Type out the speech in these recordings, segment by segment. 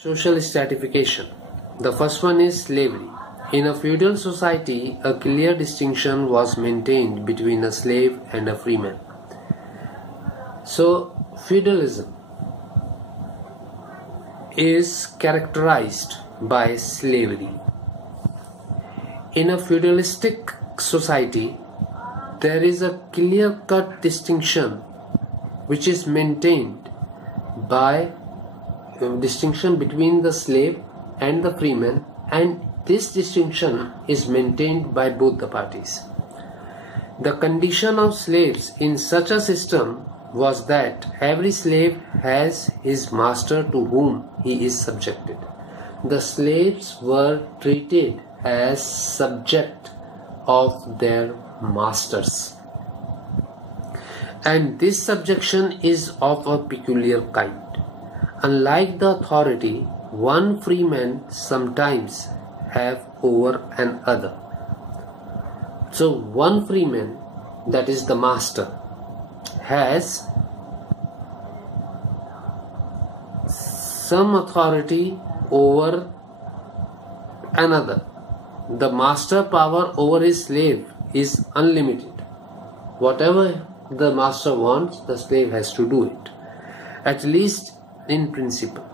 Social stratification. The first one is slavery. In a feudal society, a clear distinction was maintained between a slave and a freeman. So, feudalism is characterized by slavery. In a feudalistic society, there is a clear-cut distinction which is maintained by distinction between the slave and the freeman, and this distinction is maintained by both the parties. The condition of slaves in such a system was that every slave has his master to whom he is subjected. The slaves were treated as subject of their masters, and this subjection is of a peculiar kind. Unlike the authority one freeman sometimes have over another. So one freeman, that is the master, has some authority over another. The master power over his slave is unlimited. Whatever the master wants, the slave has to do it, at least in principle.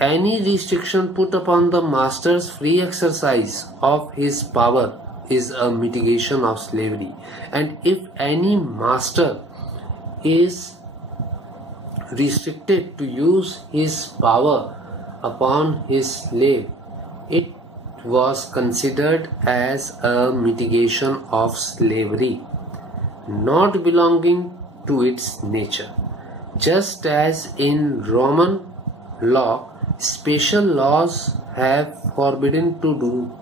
Any restriction put upon the master's free exercise of his power is a mitigation of slavery, and if any master is restricted to use his power upon his slave, it was considered as a mitigation of slavery, not belonging to its nature. Just as in Roman law, special laws have forbidden to do.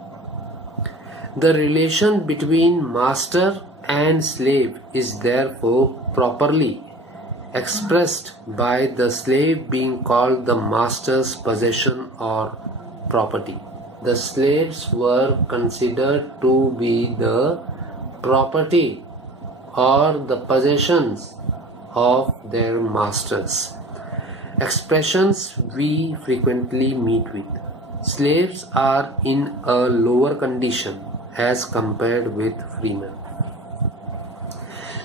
The relation between master and slave is therefore properly expressed by the slave being called the master's possession or property. The slaves were considered to be the property or the possessions of their masters. Expressions we frequently meet with. Slaves are in a lower condition as compared with freemen.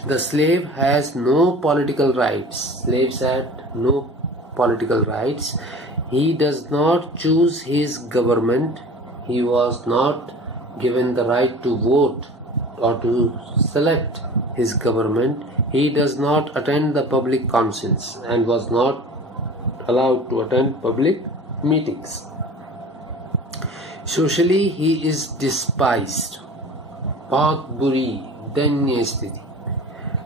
The slave has no political rights. Slaves had no political rights. He does not choose his government. He was not given the right to vote or to select his government. He does not attend the public councils and was not allowed to attend public meetings. Socially, he is despised. Bahut buri danya sthiti.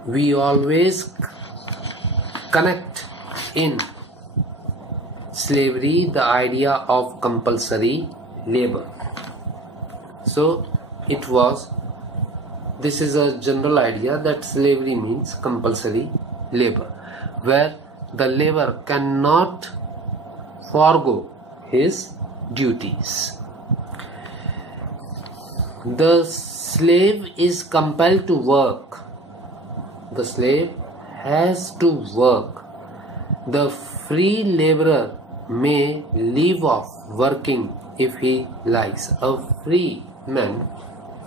We always connect in slavery the idea of compulsory labor. So this is a general idea that slavery means compulsory labor, where the laborer cannot forego his duties. The slave is compelled to work. The slave has to work. The free laborer may leave off working if he likes. A free man,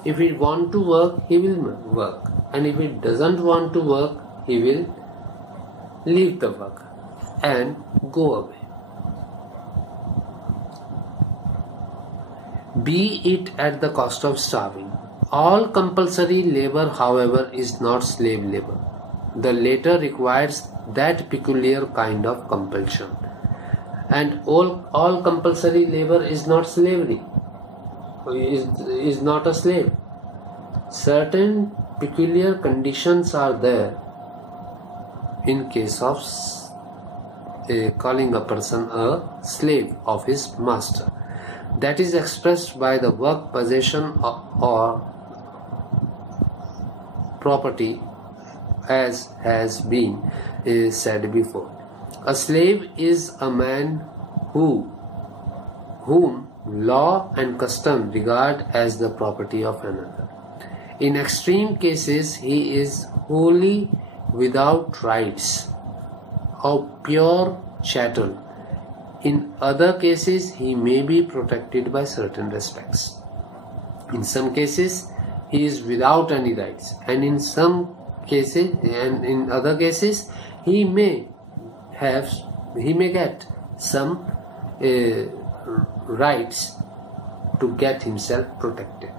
if he wants to work, he will work, and if he doesn't want to work, he will leave the work and go away. Be it at the cost of starving. All compulsory labor, however, is not slave labor. The latter requires that peculiar kind of compulsion, and all compulsory labor is not slavery, is not a slave. Certain peculiar conditions are there in case of calling a person a slave of his master. That is expressed by the work, possession or property, as has been said before. A slave is a man whom law and custom regard as the property of another. In extreme cases, he is wholly without rights, a pure chattel, In other cases, he may be protected by certain respects. In some cases, he is without any rights, and in other cases, he may get some rights to get himself protected.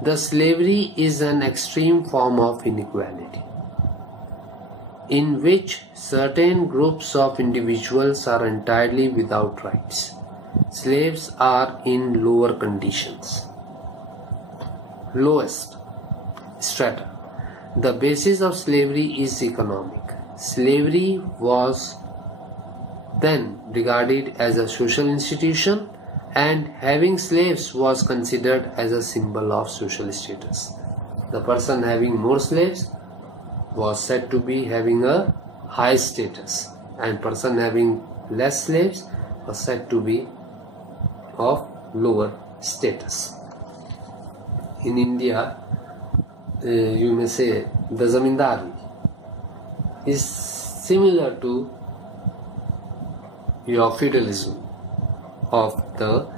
Thus, slavery is an extreme form of inequality, in which certain groups of individuals are entirely without rights. Slaves are in lower conditions. Lowest strata. The basis of slavery is economic. Slavery was then regarded as a social institution, and having slaves was considered as a symbol of social status. The person having more slaves was said to be having a high status, and person having less slaves was said to be of lower status. In India, you may say the zamindari is similar to your feudalism of the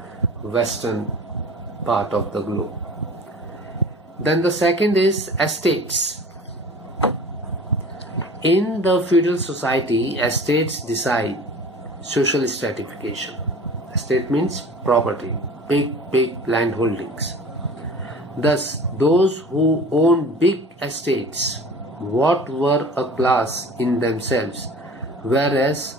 western part of the globe. Then the second is estates. In the feudal society, estates decide social stratification. Estate means property, big land holdings. Thus, those who owned big estates, what were a class in themselves, whereas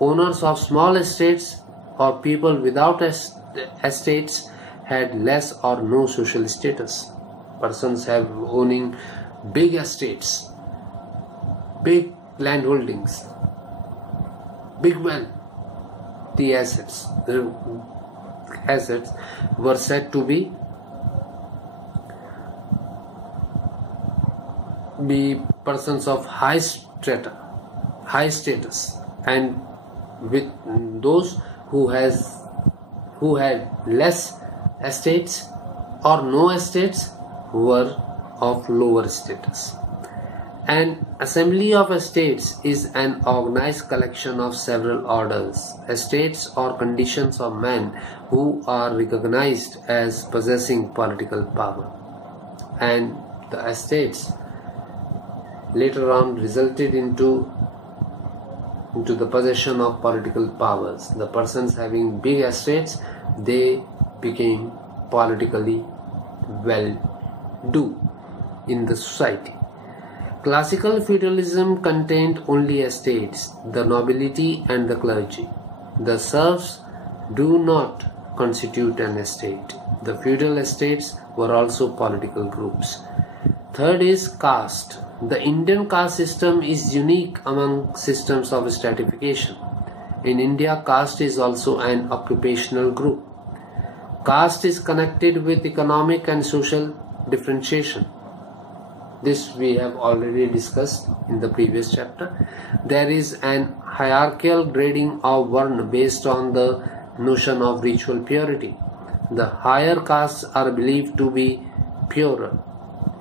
owners of small estates or people without estates had less or no social status. Persons owning big estates, big land holdings, big wealth, the assets were said to be persons of high status, and with those who had less estates or no estates were of lower status. An assembly of estates is an organized collection of several orders, estates or conditions of men who are recognized as possessing political power, and the estates later on resulted into the possession of political powers. The persons having big estates, they became politically well-do in the society. Classical feudalism contained only estates, the nobility and the clergy. The serfs do not constitute an estate. The feudal estates were also political groups. Third is caste. The Indian caste system is unique among systems of stratification. In India, caste is also an occupational group. Caste is connected with economic and social differentiation. This we have already discussed in the previous chapter. There is an hierarchical grading of varna based on the notion of ritual purity. The higher castes are believed to be purer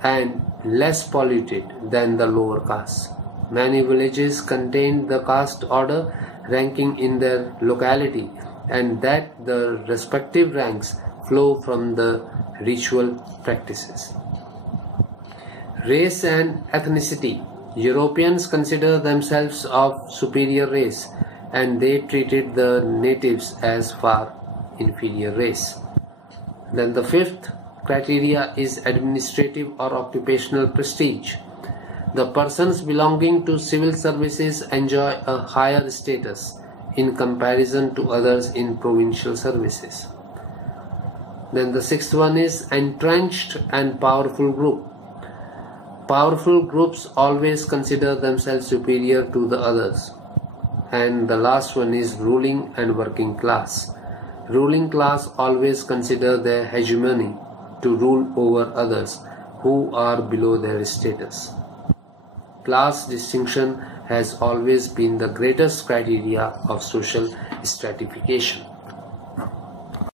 and less polluted than the lower castes. Many villages contain the caste order ranking in their locality, and that the respective ranks flow from the ritual practices. Race and ethnicity. Europeans consider themselves of superior race, and they treated the natives as far inferior race. Then the fifth criteria is administrative or occupational prestige. The persons belonging to civil services enjoy a higher status in comparison to others in provincial services. Then the sixth one is entrenched and powerful group. Powerful groups always consider themselves superior to the others. And the last one is ruling and working class. Ruling class always consider their hegemony to rule over others who are below their status. Class distinction has always been the greatest criteria of social stratification.